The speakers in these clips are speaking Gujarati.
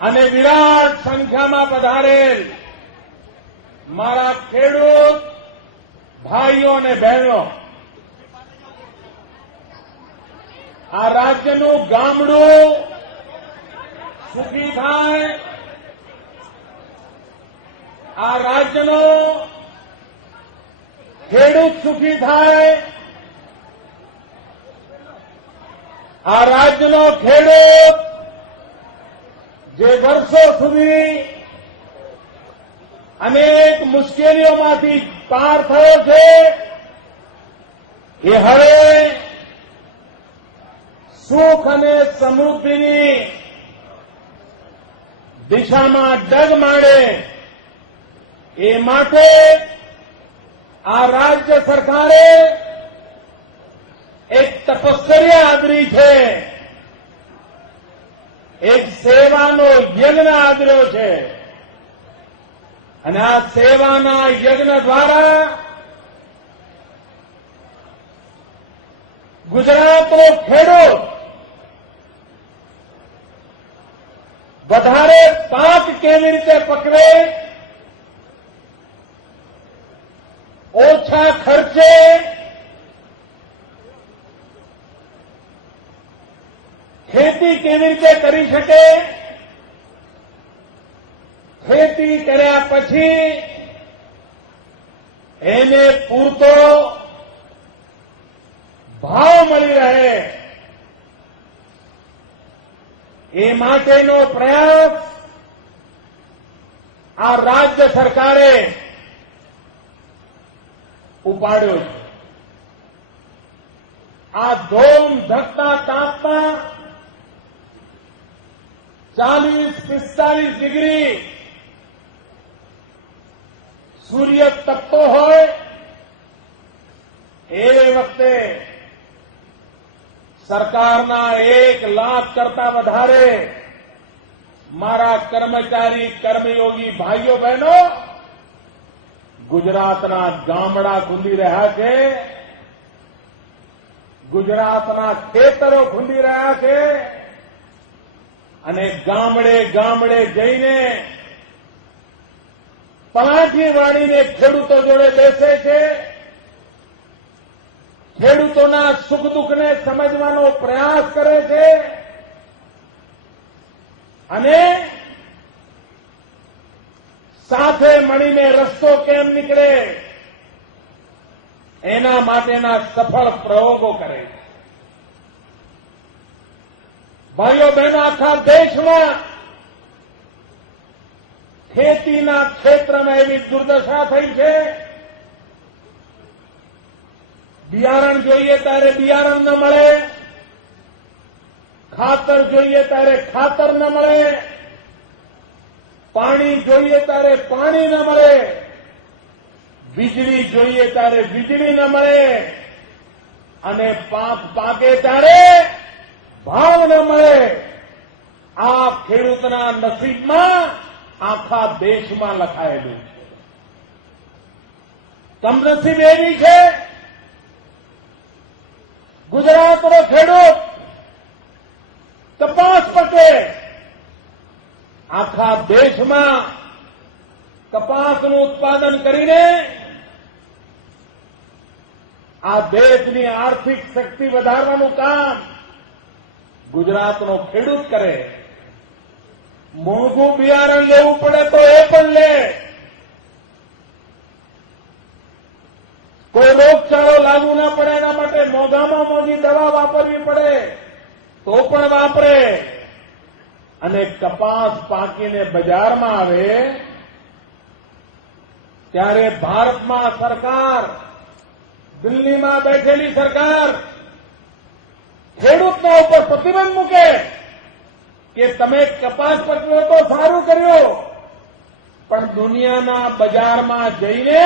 અને વિરાટ સંખ્યામાં પધારેલ મારા ખેડૂત ભાઈઓ અને બહેનો, આ રાજ્યનું ગામડું સુખી થાય, આ રાજ્યનો ખેડૂત સુખી થાય, આ રાજ્યનો ખેડૂત જે વર્ષો સુધી અનેક મુશ્કેલીઓમાંથી પાર થયો છે, એ હવે સુખ અને સમૃદ્ધિની દિશામાં ડગ માંડે એ માટે આ રાજ્ય સરકારે એક તપશ્ચર્યા આદરી છે, એક સેવાનો યજ્ઞ આદર્યો છે અને આ સેવાના યજ્ઞ દ્વારા ગુજરાતનો ખેડૂત વધારે પાક કેવી રીતે પકવે, ઓછા ખર્ચે ખેતી કેવી રીતે કરી શકે, ખેતી કર્યા પછી એને પૂરતો ભાવ મળી રહે એ માટેનો પ્રયાસ આ રાજ્ય સરકારે ઉપાડ્યો છે. આ ધોમ ધકતા તાપમાં 40-45 ડિગ્રી સૂર્ય તપતો હોય એ વખતે સરકારના 1 લાખ કરતા વધારે મારા કર્મચારી કર્મયોગી ભાઈઓ બહેનો ગુજરાતના ગામડા ખુંદી રહ્યા છે, ગુજરાતના ખેતરો ખુંદી રહ્યા છે અને ગામડે ગામડે જઈને પલાઠી વાળીને ખેડૂતો જોડે બેસે છે, ખેડૂતોના સુખ દુઃખને સમજવાનો પ્રયાસ કરે છે અને સાથે મળીને રસ્તો કેમ નીકળે એના માટેના સફળ પ્રયોગો કરે છે. ભાઈઓ બહેનો, આખા દેશમાં ખેતીના ક્ષેત્રમાં એવી દુર્દશા થઈ છે, બિયારણ જોઈએ ત્યારે બિયારણ ન મળે, ખાતર જોઈએ ત્યારે ખાતર ન મળે, પાણી જોઈએ ત્યારે પાણી ન મળે, વીજળી જોઈએ ત્યારે વીજળી ન મળે અને પાક પાકે ત્યારે ભાવ ન મળે. આ ખેડૂતના નસીબમાં આખા દેશમાં લખાયેલું છે. કમનસીબ એવી છે, ગુજરાતનો ખેડૂત કપાસ પકે, આખા દેશમાં કપાસનું ઉત્પાદન કરીને આ દેશની આર્થિક શક્તિ વધારવાનું કામ ગુજરાતનો ખેડૂત કરે. મોંઘું બિયારણ લેવું પડે તો એ પણ લે, કોઈ રોગચાળો લાગુ ના પડે એના માટે મોંઘામાં મોંઘી દવા વાપરવી પડે તો પણ વાપરે અને કપાસ પાકીને બજારમાં આવે ત્યારે ભારતમાં સરકાર, દિલ્હીમાં બેઠેલી સરકાર ખેડૂતના ઉપર પ્રતિબંધ મૂકે કે તમે કપાસ પકવ્યો તો સારું કર્યું, પણ દુનિયાના બજારમાં જઈને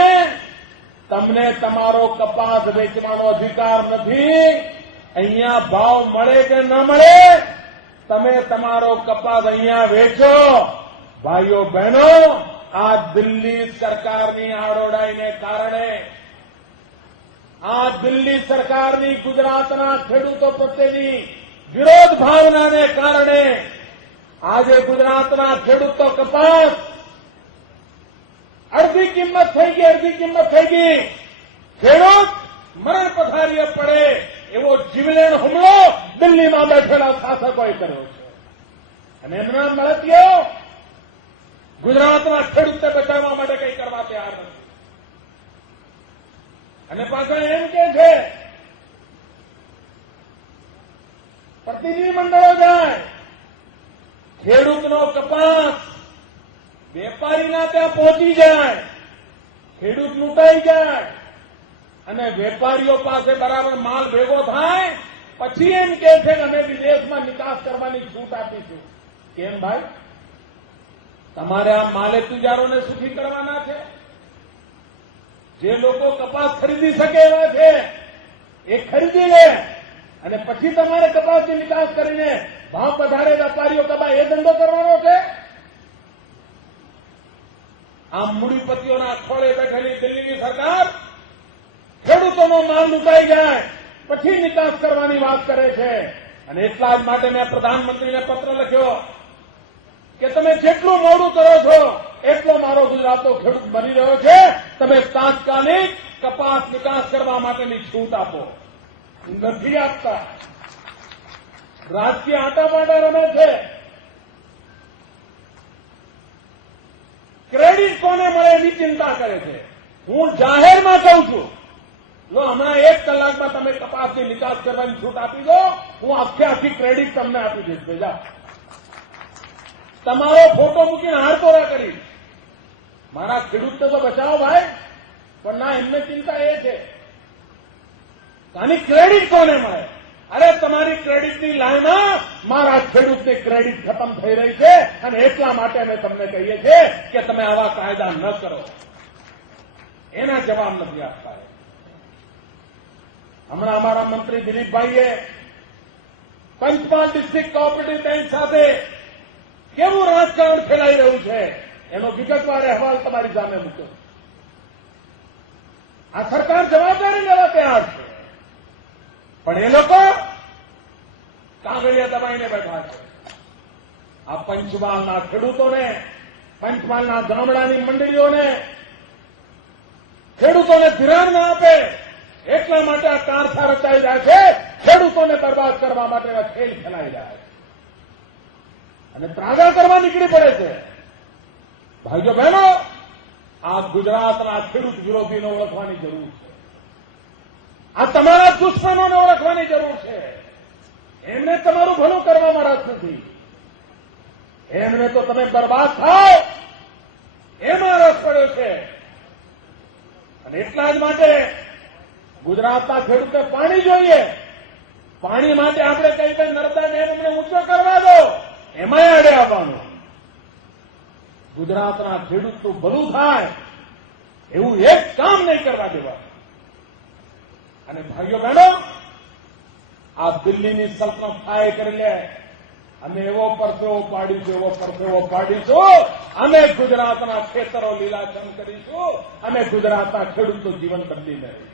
તમને તમારો કપાસ વેચવાનો અધિકાર નથી. અહીંયા ભાવ મળે કે ન મળે, તમે તમારો કપાસ અહીંયા વેચો. ભાઈઓ બહેનો, આ દિલ્હી સરકારની આડોડાઈને કારણે, આ દિલ્હી સરકારની ગુજરાતના ખેડૂતો પ્રત્યેની વિરોધ ભાવનાને કારણે આજે ગુજરાતના ખેડૂત તો કપાસ અડધી કિંમત થઈ ગઈ. ખેડૂત મરણ પથારીએ પડે એવો જીવલેણ હુમલો દિલ્હીમાં બેઠેલા શાસકોએ કર્યો છે. અને એમના મળતીઓ ગુજરાતના ખેડૂતને બચાવવા માટે કંઈ કરવા તૈયાર નથી. અને પાછા એમ કે છે પ્રતિનિધિ મંડળો જાય, ખેડૂતનો કપાસ વેપારીના ત્યાં પહોંચી જાય, ખેડૂત લૂંટાઈ જાય અને વેપારીઓ પાસે બરાબર માલ ભેગો થાય પછી એમ કે છે કે અમે વિદેશમાં નિકાસ કરવાની છૂટ આપીશું. કેમ ભાઈ? તમારે આ માલે તુજારોને સુખી કરવાના છે? જે લોકો કપાસ ખરીદી શકે એવા છે એ ખરીદી લે અને પછી તમારે કપાસની નિકાસ કરીને ભાવ વધારે વેપારીઓ કપાય એ ધંધો કરવાનો છે? આ મૂડીપતિઓના ખોળે બેઠેલી દિલ્હીની સરકાર ખેડૂતોનો માલ લૂંટાઈ જાય પછી નિકાસ કરવાની વાત કરે છે. અને એટલા જ માટે મેં પ્રધાનમંત્રીને પત્ર લખ્યો કે તમે જેટલું મોડું કરો છો એટલો મારો ગુજરાતનો ખેડૂત બની રહ્યો છે. તમે તાત્કાલિક કપાસ નિકાસ કરવા માટેની છૂટ આપો. નથી આપતા. રાજકીય આંટાપાટા રમે છે. ક્રેડિટ કોને મળે એની ચિંતા કરે છે. હું જાહેરમાં કહું છું, જો હમણાં 1 કલાકમાં તમે કપાસની નિકાસ કરવાની છૂટ આપી દો, હું આખી ક્રેડિટ તમને આપી દઈશ. ભેજા તમારો ફોટો મૂકીને હારતોરા કરીશ. મારા ખેડૂતને તો બચાવો ભાઈ. પણ ના, એમને ચિંતા એ છે આની ક્રેડિટ કોને મળે. અરે તમારી ક્રેડિટની લાઈનમાં મારા ખેડૂતની ક્રેડિટ ખતમ થઈ રહી છે અને એટલા માટે અમે તમને કહીએ છીએ કે તમે આવા કાયદા ન કરો. એના જવાબ નથી આપતા. હમણાં અમારા મંત્રી દિલીપભાઈએ પંચમહાલ ડિસ્ટ્રિક્ટ કોઓપરેટિવ બેંક સાથે કેવું રાજકારણ ફેલાઈ રહ્યું છે એનો વિગતવાર અહેવાલ તમારી સામે મૂક્યો. આ સરકાર જવાબદારી લેવા તૈયાર છે પણ એ લોકો કાગળિયા દબાઈને બેઠા છે. આ પંચમહાલના ખેડૂતોને, પંચમહાલના ગામડાની મંડળીઓને ખેડૂતોને ધિરાણ ના આપે એટલા માટે આ કારથા રચાઈ રહ્યા છે. ખેડૂતોને બરબાદ કરવા માટે એવા ખેલ ખેલાઈ રહ્યા છે અને ત્રાગા કરવા નીકળી પડે છે. ભાઈઓ બહેનો, આ ગુજરાતના ખેડૂત વિરોધીને ઓળખવાની જરૂર છે. આ તમારા દુશ્મનોને ઓળખવાની જરૂર છે. એમને તમારું ભલું કરવામાં રસ નથી. એમને તો તમે બરબાદ થાઓ એમાં રસ પડ્યો છે. અને એટલા જ માટે ગુજરાતના ખેડૂતને પાણી જોઈએ. પાણી માટે આપણે કઈ નર્મદા ડેમ અમને ઊંચો કરવા દો, એમાંય આડે આવવાનું. ગુજરાતના ખેડૂતનું ભલું થાય એવું એક કામ નહીં કરવા દેવા. અને ભાઈઓ બહેનો, આ દિલ્હીની સલ્તનત થાય કરી લે, અમે એવો પરસેવો પાડીશું, અમે ગુજરાતના ખેતરો લીલાછમ કરીશું, અમે ગુજરાતના ખેડૂતનું જીવન બદલી દઈશું.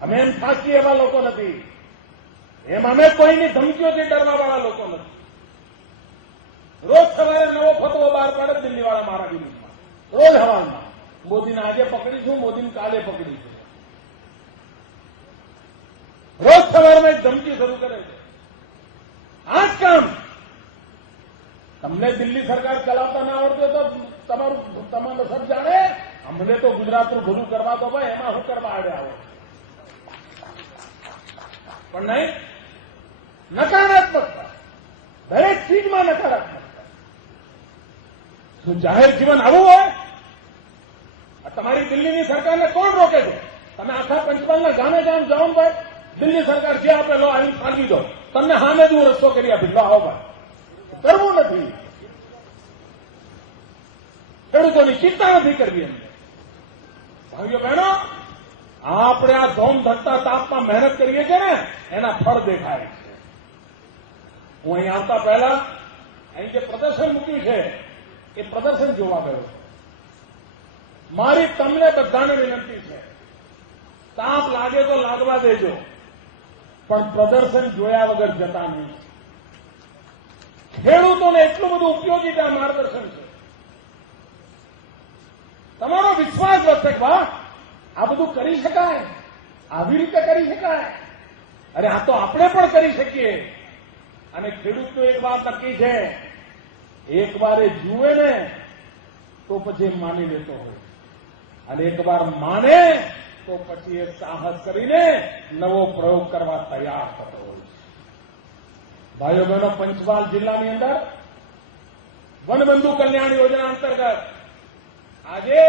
અમે એમ થાકીએ એવા લોકો નથી. એમ અમે કોઈની ધમકીઓથી ડરવાવાળા લોકો નથી. રોજ સવારે નવો ફતવો બહાર પાડે દિલ્હીવાળા મારા વિરુદ્ધમાં. રોજ હવાલમાં મોદીને આજે પકડીશું, મોદીને કાલે પકડીશું. રોજ સવારમાં એક ધમકી શરૂ કરે છે. આ જ કામ તમને દિલ્હી સરકાર ચલાવતા ના આવડતું તો તમારું સબ જાણે. અમને તો ગુજરાતનું ભલું કરવા દો ભાઈ, એમાં શું કરવા આડે આવો. પણ નહીં, નકારાત્મકતા, દરેક ચીજમાં નકારાત્મકતા. શું જાહેર જીવન આવું હોય? તમારી દિલ્હીની સરકારને કોણ રોકે છે? તમે આખા પંચમહાલના ગામે ગામ જાઓ ભાઈ, દિલ્હી સરકાર જે આપે લો આવીને ફાળવી દો, તમને હામે જ હું રસ્તો કરી આપીશ. લો આવો ભાઈ. કરવું નથી. ખેડૂતોની ચિંતા નથી કરવી એમને. ભાઈઓ બહેનો, આપણે આ ધોમ ધકતા તાપમાં મહેનત કરીએ છીએ ને એના ફળ દેખાય છે. હું અહીં આવતા પહેલા અહીં જે પ્રદર્શન મૂક્યું છે એ પ્રદર્શન જોવા ગયો. મારી તમને બધાને વિનંતી છે, તાપ લાગે તો લાગવા દેજો, પણ પ્રદર્શન જોયા વગર જતા નહીં. ખેડૂતોને એટલું બધું ઉપયોગી માર્ગદર્શન છે. તમારો વિશ્વાસ વધશે કે વાહ, આ બધું કરી શકાય, આવી રીતે કરી શકાય. અરે આ તો આપણે પણ કરી શકીએ. અને ખેડૂતનો એક વાત નક્કી છે, એક વાર એ જુએ ને તો પછી માની લેતો હોય, અને એક વાર માને તો પછી એ સાહસ કરીને નવો પ્રયોગ કરવા તૈયાર થતો હોય. ભાઈઓ બહેનો, પંચમહાલ જિલ્લાની અંદર વનબંધુ કલ્યાણ યોજના અંતર્ગત આજે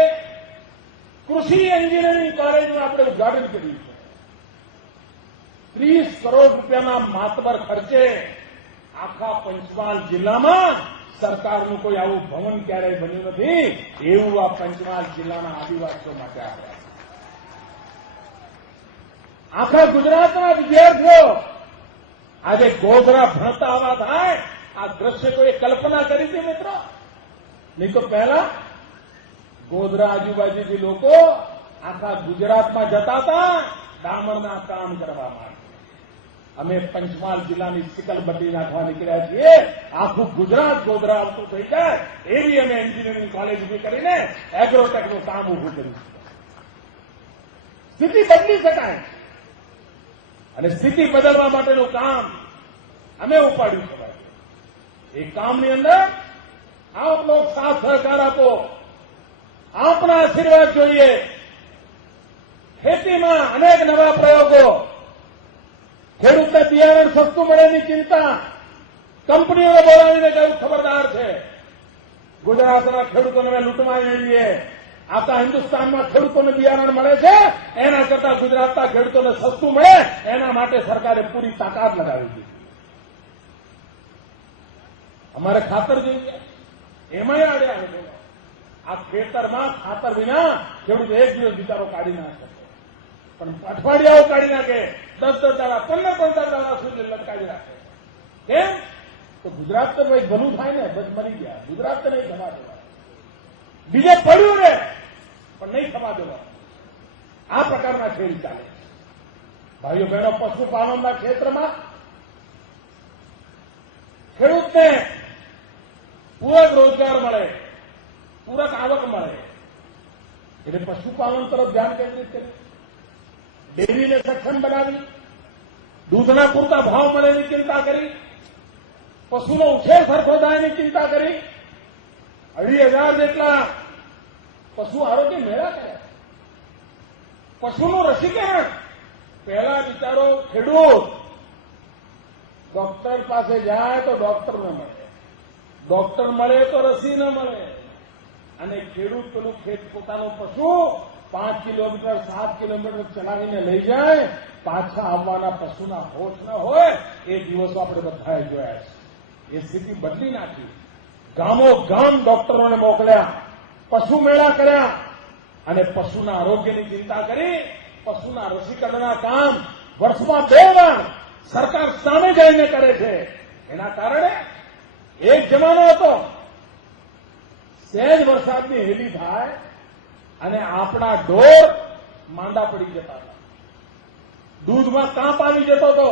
કૃષિ એન્જિનિયરિંગ કોલેજનું આપણે ઉદ્ઘાટન કર્યું છે. 30 કરોડ રૂપિયાના માતબર ખર્ચે આખા પંચમહાલ જિલ્લામાં સરકારનું કોઈ આવું ભવન ક્યારેય બન્યું નથી, એવું આ પંચમહાલ જિલ્લાના આદિવાસીઓ માટે આવ્યા છે. આખા ગુજરાતના વિદ્યાર્થીઓ આજે ગોધરા ભણતા આવા થાય, આ દ્રશ્ય કોઈ કલ્પના કરી હતી મિત્રો? નહીં તો પહેલા ગોધરા આજુબાજુથી લોકો આખા ગુજરાતમાં જતા હતા ડામરના કામ કરવા માટે. અમે પંચમહાલ જિલ્લાની સિકલબત્તી નાખવા નીકળ્યા છીએ, આખું ગુજરાત ગોધરા આવતું થઈ જાય એવી અમે એન્જિનિયરિંગ કોલેજ ઉભી કરીને એગ્રોટેકનું કામ ઉભું કર્યું. સ્થિતિ બદલી શકાય, અને સ્થિતિ બદલવા માટેનું કામ અમે ઉપાડ્યું છે. એ કામની અંદર આપ લોકો સાથ સહકાર આપો, આપના આશીર્વાદ જોઈએ. ખેતીમાં અનેક નવા પ્રયોગો, ખેડૂતને બિયારણ સસ્તું મળેની ચિંતા, કંપનીઓને બોલાવીને કહ્યું ખબરદાર છે, ગુજરાતના ખેડૂતોને અમે લૂંટવા જઈએ. આખા હિન્દુસ્તાનમાં ખેડૂતોને બિયારણ મળે છે, એના કરતાં ગુજરાતના ખેડૂતોને સસ્તું મળે એના માટે સરકારે પૂરી તાકાત લગાવી દીધી. અમારે ખાતર જોઈએ, એમાંય આડ્યા છે. આ ખેતરમાં ખાતર વિના ખેડૂત એક દિવસ બિચારો કાઢી ના શકે, પણ અઠવાડિયાઓ કાઢી નાખે, 10 દાડા 15 દાડા સુધી લટકાવી રાખે. કેમ? તો ગુજરાત તો ભાઈ ભલું થાય ને, બસ મરી ગયા. ગુજરાત તો નહીં થવા દેવા, બીજે પડ્યું ને પણ નહીં થવા દેવા. આ પ્રકારના ખેલ ચાલે છે. ભાઈઓ બહેનો, પશુપાલનના ક્ષેત્રમાં ખેડૂતને પૂરક રોજગાર મળે, પૂરક આવક મળે, એટલે પશુપાલન તરફ ધ્યાન કેન્દ્રિત કર્યું. ડેરીને સક્ષમ બનાવી, દૂધના પૂરતા ભાવ મળે એની ચિંતા કરી, પશુનો ઉછેર સરખો થાય એની ચિંતા કરી. 2,500 જેટલા પશુ આરોગ્ય મેળા કર્યા. પશુનું રસીકરણ, પહેલા બિચારો ખેડૂત ડોક્ટર પાસે જાય તો ડોક્ટર ન મળે, ડોક્ટર મળે તો રસી ન મળે, અને ખેડૂત પેલું પોતાનું પશુ 5 કિલોમીટર 7 કિલોમીટર ચલાવીને લઈ જાય, પાછા આવવાના પશુના હોશ ન હોય એ દિવસો આપણે બધાએ જોયા છે. એ સ્થિતિ બદલી નાખી. ગામો ગામ ડોક્ટરોને મોકલ્યા, પશુ મેળા કર્યા, અને પશુના આરોગ્યની ચિંતા કરી. પશુના રસીકરણના કામ વર્ષમાં 2 વાર સરકાર સામે જઈને કરે છે. એના કારણે એક જમાનો હતો, સહેજ વરસાદની હેલી થાય અને આપણા ઢોર માંદા પડી જતા હતા, દૂધમાં કાંપ આવી જતો હતો.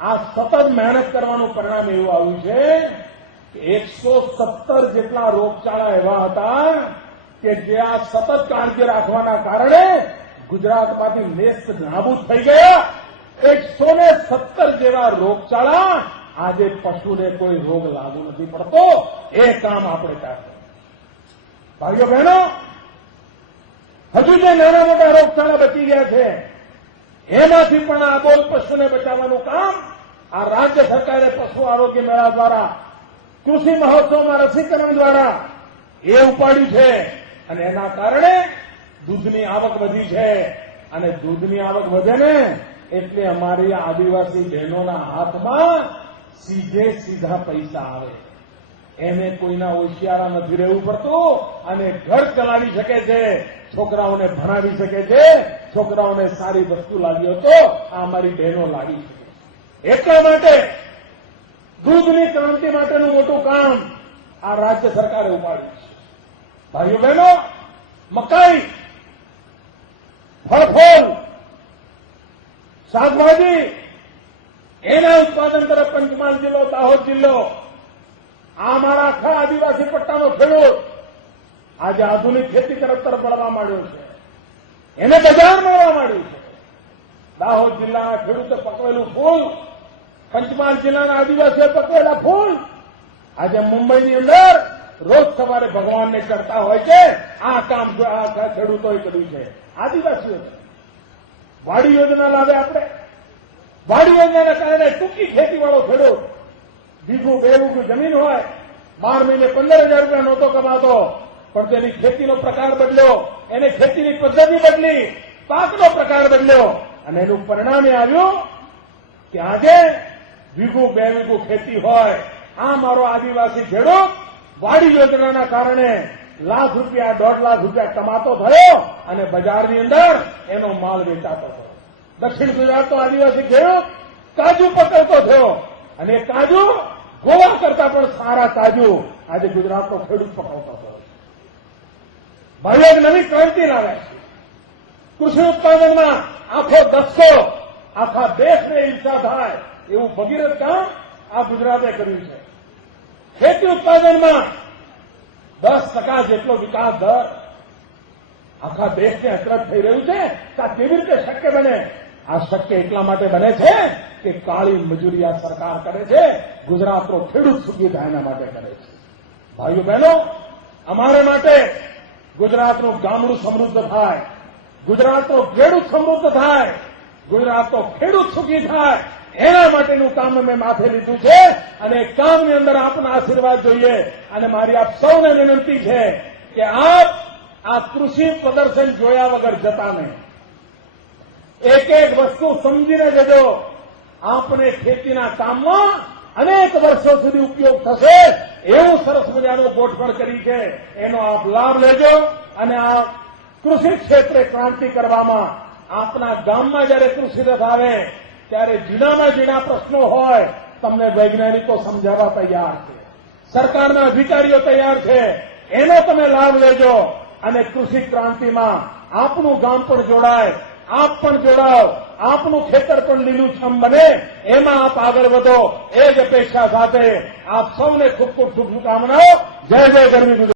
આ સતત મહેનત કરવાનું પરિણામ એવું આવ્યું છે કે 117 જેટલા રોગચાળા એવા હતા કે જે આ સતત કાળજી રાખવાના કારણે ગુજરાતમાંથી નેસ્ત નાબૂદ થઈ ગયા. 117 જેવા રોગચાળા, આજે પશુને કોઈ રોગ લાગુ નથી પડતો. એ કામ આપણે કરવું. ભાઈઓ બહેનો, હજુ જે નાના મોટા રોગચાળા બચી ગયા છે એમાંથી પણ આ બોલ પશુને બચાવવાનું કામ આ રાજ્ય સરકારે પશુ આરોગ્ય મેળા દ્વારા, કૃષિ મહોત્સવમાં રસીકરણ દ્વારા એ ઉપાડ્યું છે. અને એના કારણે દૂધની આવક વધી છે. અને દૂધની આવક વધે ને એટલે અમારી આદિવાસી બહેનોના હાથમાં સીધા પૈસા આવે. એને કોઈના ઓશિયારા નથી રહેવું પડતું, અને ઘર ચલાવી શકે છે, છોકરાઓને ભણાવી શકે છે, છોકરાઓને સારી વસ્તુ લાવી તો આ અમારી બહેનો લાવી શકે. એટલા માટે દૂધની ક્રાંતિ માટેનું મોટું કામ આ રાજ્ય સરકારે ઉપાડ્યું છે. ભાઈઓ બહેનો, મકાઈ, ફળફૂલ, શાકભાજી, એના ઉત્પાદન તરફ પંચમહાલ જિલ્લો, દાહોદ જિલ્લો આદિવાસી પટ્ટાનો ખેડૂત આજે આધુનિક ખેતી તરફ વળવા માંડ્યો છે. એને બજાર મળવા માંડ્યું છે. દાહોદ જિલ્લાના ખેડૂતે પકવેલું ફૂલ, પંચમહાલ જિલ્લાના આદિવાસીઓ પકવેલા ફૂલ આજે મુંબઈની અંદર રોજ સવારે ભગવાનને કરતા હોય છે. આ કામ આ ખેડૂતોએ કર્યું છે, આદિવાસીઓ. વાડી યોજના લાવે આપણે. વાડી યોજનાના કારણે ટૂંકી ખેતીવાળો ખેડૂત વીઘું 2 વીઘું જમીન હોય, 12 મહિને 15,000 રૂપિયા નહોતો કમાતો, પણ તેની ખેતીનો પ્રકાર બદલ્યો, એને ખેતીની પદ્ધતિ બદલી, પાકનો પ્રકાર બદલ્યો અને એનું પરિણામ એ આવ્યું કે આજે વીઘું 2 વીઘું ખેતી હોય આ મારો આદિવાસી ખેડૂત વાડી યોજનાના કારણે લાખ રૂપિયા 1.5 લાખ રૂપિયા કમાતો થયો અને બજારની અંદર એનો માલ વેચાતો થયો. દક્ષિણ ગુજરાતનો આદિવાસી ખેડૂત કાજુ પકવતો થયો અને એ કાજુ ગોવા કરતા પણ સારા કાજુ આજે ગુજરાતનો ખેડૂત પકવતો થયો. ભાઈઓ એક નવી ક્રાંતિ લાવે છે. કૃષિ ઉત્પાદનમાં આખો દસકો આખા દેશને ઈર્ષા થાય એવું ભગીરથ કામ આ ગુજરાતે કર્યું છે. ખેતી ઉત્પાદનમાં 10% જેટલો વિકાસ દર આખા દેશને અસર થઈ રહ્યું છે. આ કેવી રીતે શક્ય બને? આ શક્ય એટલા માટે બને છે કે કાળી મજૂરી આ સરકાર કરે છે, ગુજરાતનો ખેડૂત સુખી થાય એના માટે કરે છે. ભાઈઓ બહેનો, અમારા માટે ગુજરાતનું ગામડું સમૃદ્ધ થાય, ગુજરાતનો ખેડૂત સમૃદ્ધ થાય, ગુજરાતનો ખેડૂત સુખી થાય એના માટેનું કામ મેં માથે લીધું છે અને એ કામની અંદર આપના આશીર્વાદ જોઈએ. અને મારી આપ સૌને વિનંતી છે કે આપ આ કૃષિ પ્રદર્શન જોયા વગર જતા નહીં. એક એક વસ્તુ સમજીને જજો. આપને ખેતીના કામમાં અનેક વર્ષો સુધી ઉપયોગ થશે એવું સરસ મજાનું ગોઠવણ કરી છે. એનો આપ લાભ લેજો અને આ કૃષિ ક્ષેત્રે ક્રાંતિ કરવામાં આપના ગામમાં જયારે કૃષિ રથ આવે ત્યારે ઝીણામાં ઝીણા પ્રશ્નો હોય તમને વૈજ્ઞાનિકો સમજાવવા તૈયાર છે, સરકારના અધિકારીઓ તૈયાર છે. એનો તમે લાભ લેજો અને કૃષિ ક્રાંતિમાં આપનું ગામ પણ જોડાય, આપ પણ જોડાઓ, આપનું ખેતર પણ લીલુંછમ બને એમાં આપ આગળ વધો એ જ અપેક્ષા સાથે આપ સૌને ખૂબ ખૂબ શુભકામનાઓ. જય જય ગરવી ગુજરાત.